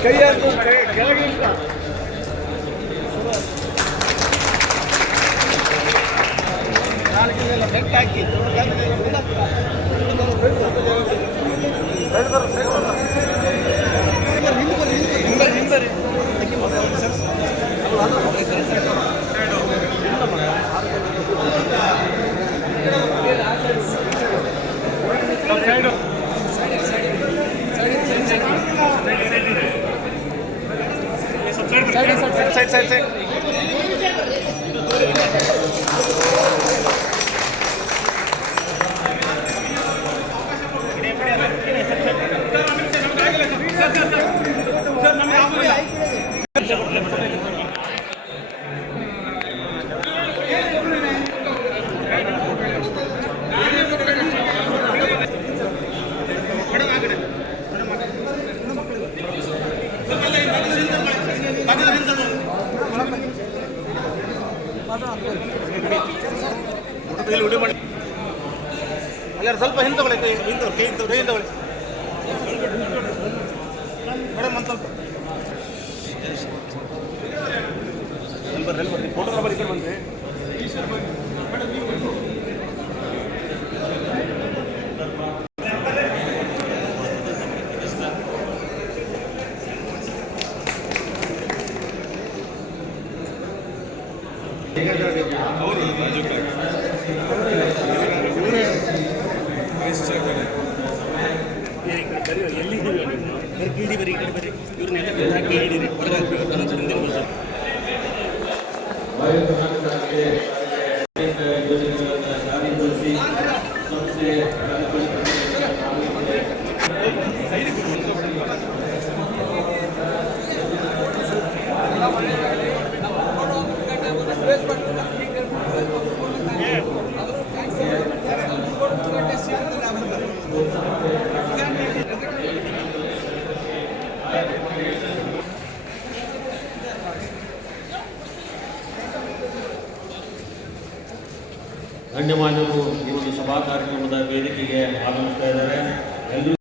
ಕೈಯನ್ನು ಕೆಳಗೆ ಬೆಟ್ಟ ಹಾಕಿ ಸೈಡ್ ಅಲ್ಲ ಸ್ವಲ್ಪ ಹಿಂದೆ ತಗೊಳ್ಳಿ ಕೈ ತಗೊಳ್ಳಿ ಮೇಡಮ್ ಒಂದು ಸ್ವಲ್ಪ ಫೋಟೋಗ್ರಾಫರ್ ಈ ಕಡೆ ಬಂದರೆ ಗಣ್ಯಮಾನ್ಯರು ಈ ಒಂದು ಸಭಾ ಕಾರ್ಯಕ್ರಮದ ವೇದಿಕೆಗೆ ಆಗಮಿಸ್ತಾ ಇದ್ದಾರೆ.